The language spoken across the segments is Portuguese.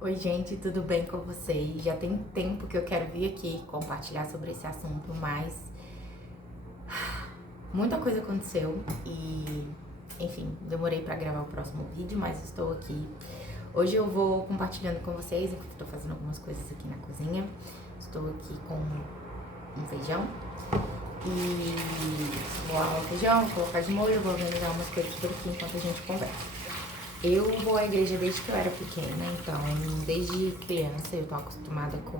Oi, gente, tudo bem com vocês? Já tem tempo que eu quero vir aqui compartilhar sobre esse assunto, mas muita coisa aconteceu e, enfim, demorei pra gravar o próximo vídeo, mas estou aqui. Hoje eu vou compartilhando com vocês, enquanto estou fazendo algumas coisas aqui na cozinha. Estou aqui com um feijão e vou lavar o feijão, colocar de molho, vou organizar umas coisas por aqui enquanto a gente conversa. Eu vou à igreja desde que eu era pequena, então desde criança eu tô acostumada com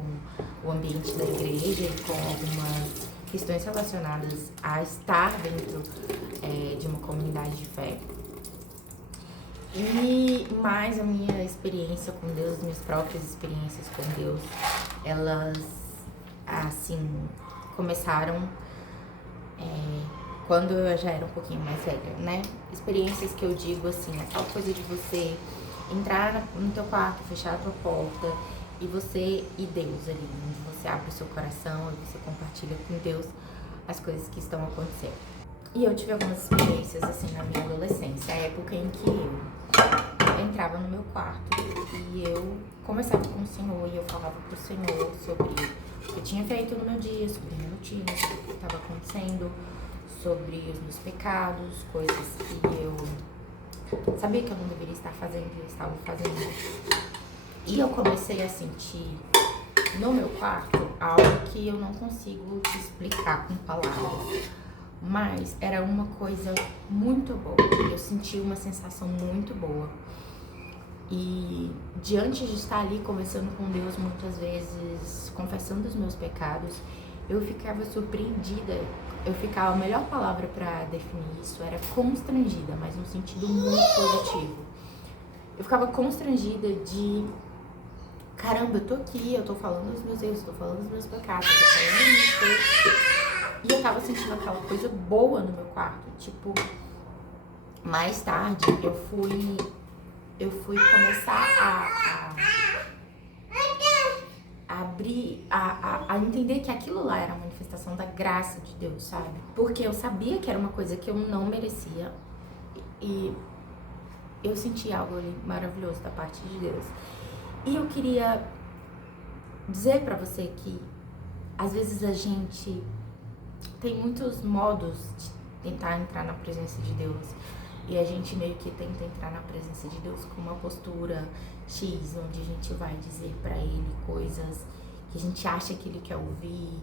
o ambiente da igreja e com algumas questões relacionadas a estar dentro de uma comunidade de fé. E mais a minha experiência com Deus, minhas próprias experiências com Deus, elas assim começaram quando eu já era um pouquinho mais velha, né? Experiências que eu digo assim, aquela coisa de você entrar no teu quarto, fechar a tua porta e você e Deus ali, onde você abre o seu coração e você compartilha com Deus as coisas que estão acontecendo. E eu tive algumas experiências assim na minha adolescência, a época em que eu entrava no meu quarto e eu conversava com o Senhor e eu falava pro Senhor sobre o que eu tinha feito no meu dia, sobre a minha rotina, sobre o que estava acontecendo, sobre os meus pecados, coisas que eu sabia que eu não deveria estar fazendo e eu estava fazendo. E eu comecei a sentir no meu quarto algo que eu não consigo te explicar com palavras, mas era uma coisa muito boa. Eu senti uma sensação muito boa. E diante de estar ali conversando com Deus muitas vezes, confessando os meus pecados, eu ficava surpreendida. A melhor palavra para definir isso era constrangida, mas num sentido muito positivo. Eu ficava constrangida de, caramba, eu tô aqui, eu tô falando dos meus erros, tô falando dos meus pecados, eu tô falando das minhas coisas. E eu tava sentindo aquela coisa boa no meu quarto. Tipo, mais tarde eu fui começar a entender que aquilo lá era uma manifestação da graça de Deus, sabe? Porque eu sabia que era uma coisa que eu não merecia e eu senti algo ali maravilhoso da parte de Deus. E eu queria dizer pra você que às vezes a gente tem muitos modos de tentar entrar na presença de Deus. E a gente meio que tenta entrar na presença de Deus com uma postura X, onde a gente vai dizer pra Ele coisas que a gente acha que Ele quer ouvir.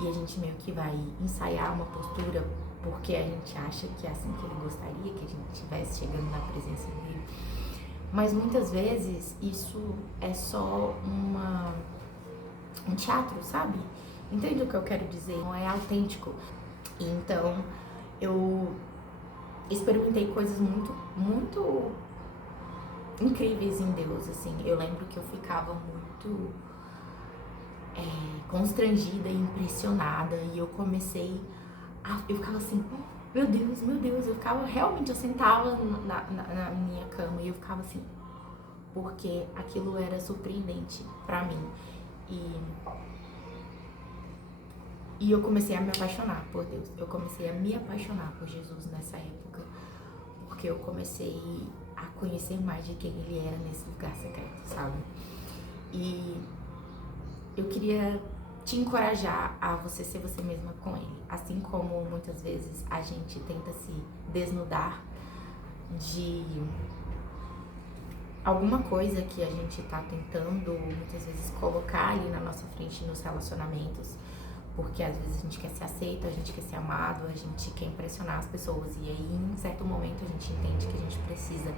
E a gente meio que vai ensaiar uma postura porque a gente acha que é assim que Ele gostaria que a gente estivesse chegando na presença dEle. Mas muitas vezes isso é só um teatro, sabe? Entende o que eu quero dizer? Não é autêntico. Então, eu experimentei coisas muito incríveis em Deus, assim. Eu lembro que eu ficava muito constrangida e impressionada. E eu eu ficava assim, meu Deus. Eu sentava na minha cama e eu ficava assim, porque aquilo era surpreendente pra mim. E eu comecei a me apaixonar por Deus. Eu comecei a me apaixonar por Jesus nessa época. Porque eu comecei a conhecer mais de quem Ele era nesse lugar secreto, sabe? E eu queria te encorajar a você ser você mesma com Ele. Assim como muitas vezes a gente tenta se desnudar de alguma coisa que a gente tá tentando muitas vezes colocar ali na nossa frente nos relacionamentos, porque às vezes a gente quer ser aceito, a gente quer ser amado, a gente quer impressionar as pessoas, e aí em certo momento a gente entende que a gente precisa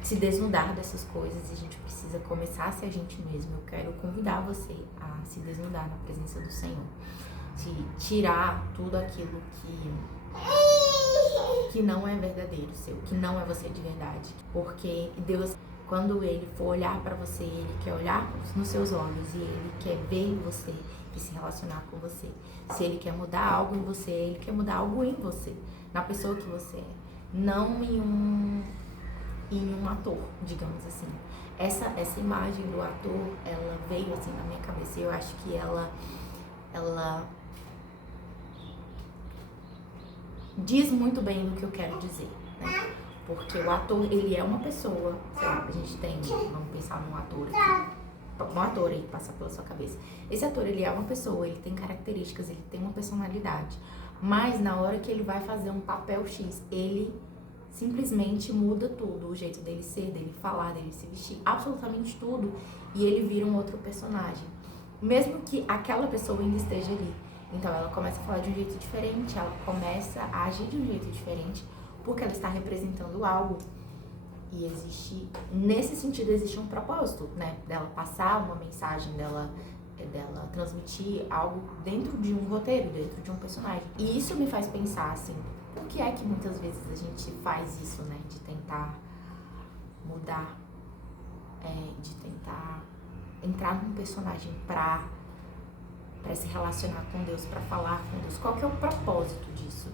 se desnudar dessas coisas e a gente precisa começar a ser a gente mesmo. Eu quero convidar você a se desnudar na presença do Senhor, se tirar tudo aquilo que não é verdadeiro seu, que não é você de verdade, porque Deus, quando Ele for olhar pra você, Ele quer olhar nos seus olhos e Ele quer ver você e se relacionar com você. Se Ele quer mudar algo em você, Ele quer mudar algo em você, na pessoa que você é, não em um ator, digamos assim. Essa imagem do ator, ela veio assim na minha cabeça e eu acho que ela diz muito bem o que eu quero dizer, né? Porque o ator, ele é uma pessoa, sei lá, a gente tem, vamos pensar num ator aqui, um ator aí que passa pela sua cabeça. Esse ator, ele é uma pessoa, ele tem características, ele tem uma personalidade. Mas na hora que ele vai fazer um papel X, ele simplesmente muda tudo, o jeito dele ser, dele falar, dele se vestir, absolutamente tudo, e ele vira um outro personagem. Mesmo que aquela pessoa ainda esteja ali. Então ela começa a falar de um jeito diferente, ela começa a agir de um jeito diferente, porque ela está representando algo. E existe, nesse sentido, existe um propósito, né? Dela passar uma mensagem, dela transmitir algo dentro de um roteiro, dentro de um personagem. E isso me faz pensar, assim, por que é que muitas vezes a gente faz isso, né? De tentar mudar, de tentar entrar num personagem pra se relacionar com Deus, pra falar com Deus. Qual que é o propósito disso?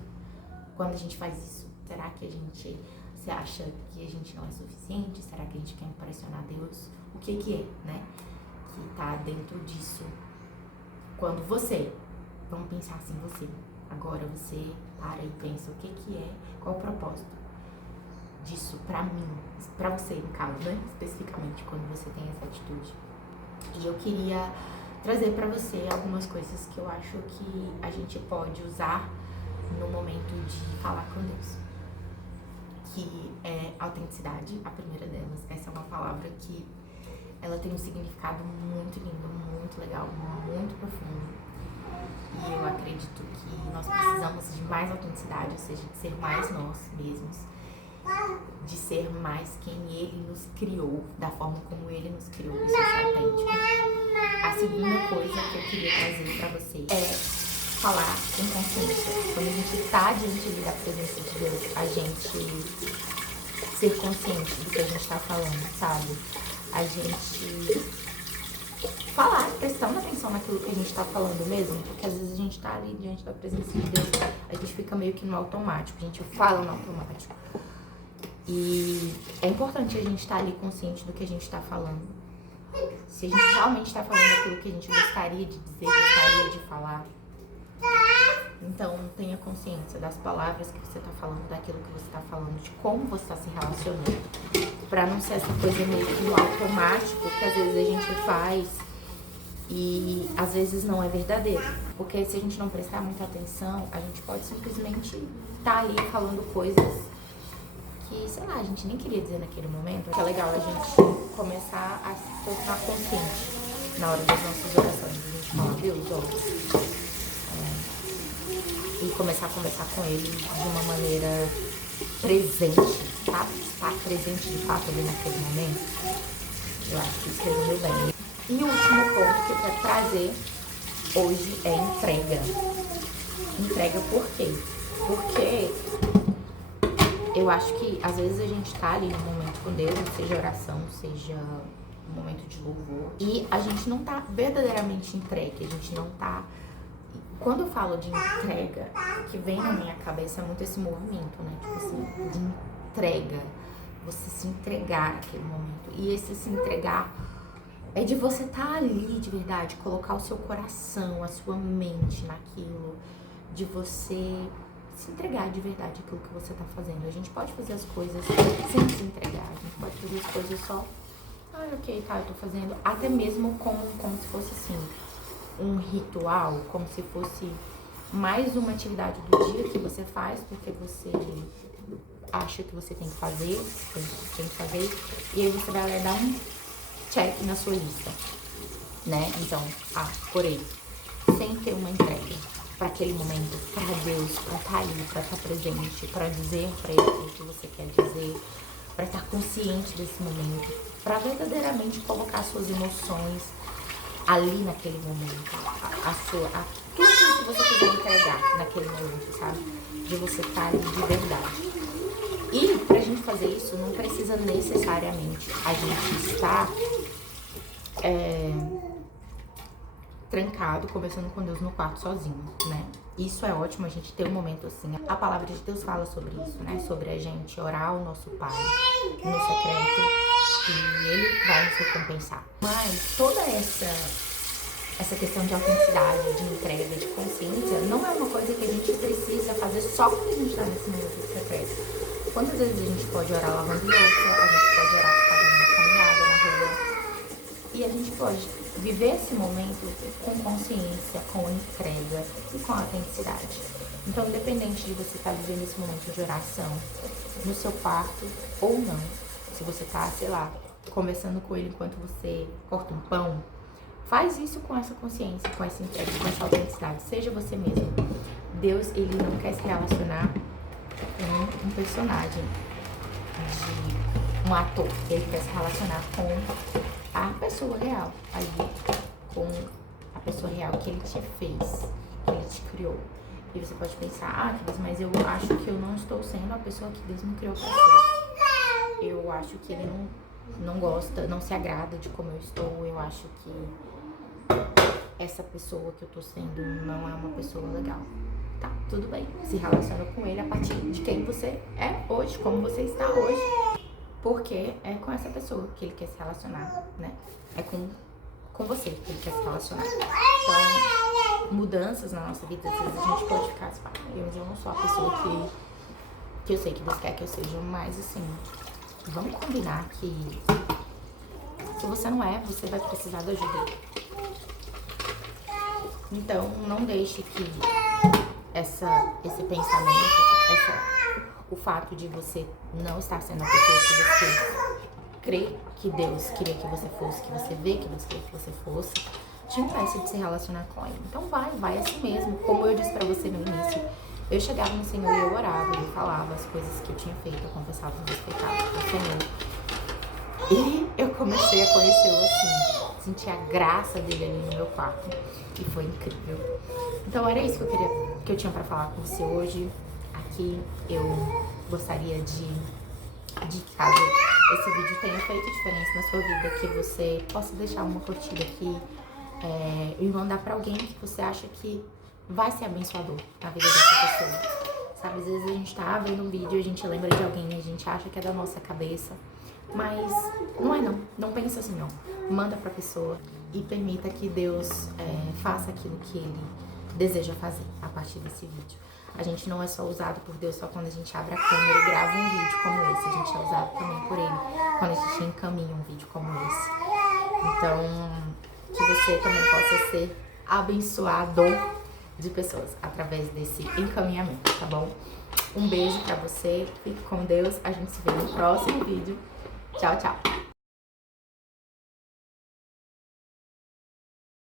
Quando a gente faz isso, será que você acha que a gente não é suficiente? Será que a gente quer impressionar Deus? O que é, né? Que tá dentro disso. Quando vamos pensar assim, agora você para e pensa o que é, qual é o propósito disso pra mim, pra você no caso, né? Especificamente quando você tem essa atitude. E eu queria trazer pra você algumas coisas que eu acho que a gente pode usar no momento de falar com Deus. Que é autenticidade, a primeira delas. Essa é uma palavra que ela tem um significado muito lindo, muito legal, muito profundo. E eu acredito que nós precisamos de mais autenticidade, ou seja, de ser mais nós mesmos, de ser mais quem Ele nos criou, da forma como Ele nos criou, isso é autêntico. A segunda coisa que eu queria trazer pra vocês é falar com consciência. Quando a gente está diante ali da presença de Deus, a gente ser consciente do que a gente está falando, sabe? A gente falar, prestando atenção naquilo que a gente está falando mesmo, porque às vezes a gente está ali diante da presença de Deus, a gente fica meio que no automático, a gente fala no automático. E é importante a gente estar ali consciente do que a gente está falando. Se a gente realmente está falando aquilo que a gente gostaria de dizer, gostaria de falar. Então, tenha consciência das palavras que você está falando, daquilo que você está falando, de como você está se relacionando. Pra não ser essa coisa meio que no automático que às vezes a gente faz e às vezes não é verdadeiro. Porque se a gente não prestar muita atenção, a gente pode simplesmente estar ali falando coisas que, sei lá, a gente nem queria dizer naquele momento. É legal a gente começar a se tornar consciente na hora das nossas orações. A gente fala, Deus, ó. E começar a conversar com Ele de uma maneira presente, tá? Estar presente de fato ali naquele momento. Eu acho que isso resumiu bem. E o último ponto que eu quero trazer hoje é entrega. Entrega por quê? Porque eu acho que às vezes a gente tá ali no momento com Deus, seja oração, seja um momento de louvor, e a gente não tá verdadeiramente entregue, a gente não tá. Quando eu falo de entrega, o que vem na minha cabeça é muito esse movimento, né? Tipo assim, de entrega, você se entregar naquele momento. E esse se entregar é de você estar ali de verdade, colocar o seu coração, a sua mente naquilo, de você se entregar de verdade aquilo que você tá fazendo. A gente pode fazer as coisas sem se entregar, a gente pode fazer as coisas só, ok, tá, eu tô fazendo, até mesmo como se fosse assim, um ritual, como se fosse mais uma atividade do dia que você faz porque você acha que você tem que fazer, e aí você vai dar um check na sua lista, né? Então, orei, sem ter uma entrega para aquele momento, para Deus, para estar ali, para estar presente, para dizer para Ele o que você quer dizer, para estar consciente desse momento, para verdadeiramente colocar suas emoções ali naquele momento, tudo que você quiser entregar naquele momento, sabe? De você estar ali de verdade. E pra gente fazer isso, não precisa necessariamente a gente estar trancado, conversando com Deus no quarto sozinho, né? Isso é ótimo, a gente ter um momento assim. A palavra de Deus fala sobre isso, né? Sobre a gente orar ao nosso Pai no secreto e Ele vai nos recompensar. Mas toda essa questão de autenticidade, de entrega, de consciência, não é uma coisa que a gente precisa fazer só quando a gente está nesse momento de secreto. Quantas vezes a gente pode orar lavando louça, a gente pode orar fazendo uma caminhada na rua, e a gente pode viver esse momento com consciência, com entrega e com autenticidade. Então, independente de você estar vivendo esse momento de oração no seu quarto ou não, se você está, sei lá, conversando com ele enquanto você corta um pão, faz isso com essa consciência, com essa entrega, com essa autenticidade. Seja você mesmo. Deus, ele não quer se relacionar com um personagem, de um ator. Ele quer se relacionar com a pessoa real, ali, com a pessoa real que ele te fez, que ele te criou. E você pode pensar, mas eu acho que eu não estou sendo a pessoa que Deus me criou para ser. Eu acho que ele não gosta, não se agrada de como eu estou. Eu acho que essa pessoa que eu tô sendo não é uma pessoa legal. Tá, tudo bem. Se relaciona com ele a partir de quem você é hoje, como você está hoje. Porque é com essa pessoa que ele quer se relacionar, né? É com você que ele quer se relacionar. Então, mudanças na nossa vida, às vezes a gente pode ficar assim, mas eu não sou a pessoa que eu sei que Deus quer que eu seja, mas assim, vamos combinar que se você não é, você vai precisar da ajuda. Então, não deixe que esse pensamento, o fato de você não estar sendo a pessoa que você crê que Deus queria que você fosse, que você vê que Deus queria que você fosse, te impeça de se relacionar com Ele. Então vai assim mesmo. Como eu disse pra você no início, eu chegava no Senhor e eu orava, eu falava as coisas que eu tinha feito, eu confessava os meus pecados pro Senhor. E eu comecei a conhecê-lo assim, senti a graça dele ali no meu quarto, e foi incrível. Então era isso que eu tinha pra falar com você hoje. Aqui eu gostaria de caso esse vídeo tenha feito diferença na sua vida, que você possa deixar uma curtida aqui e mandar pra alguém que você acha que vai ser abençoador na vida dessa pessoa. Sabe, às vezes a gente tá vendo um vídeo, a gente lembra de alguém, a gente acha que é da nossa cabeça, mas não é não. Não pensa assim não. Manda pra pessoa e permita que Deus faça aquilo que Ele deseja fazer a partir desse vídeo. A gente não é só usado por Deus só quando a gente abre a câmera e grava um vídeo como esse. A gente é usado também por Ele quando a gente encaminha um vídeo como esse. Então, que você também possa ser abençoador de pessoas através desse encaminhamento, tá bom? Um beijo pra você, fique com Deus. A gente se vê no próximo vídeo. Tchau, tchau!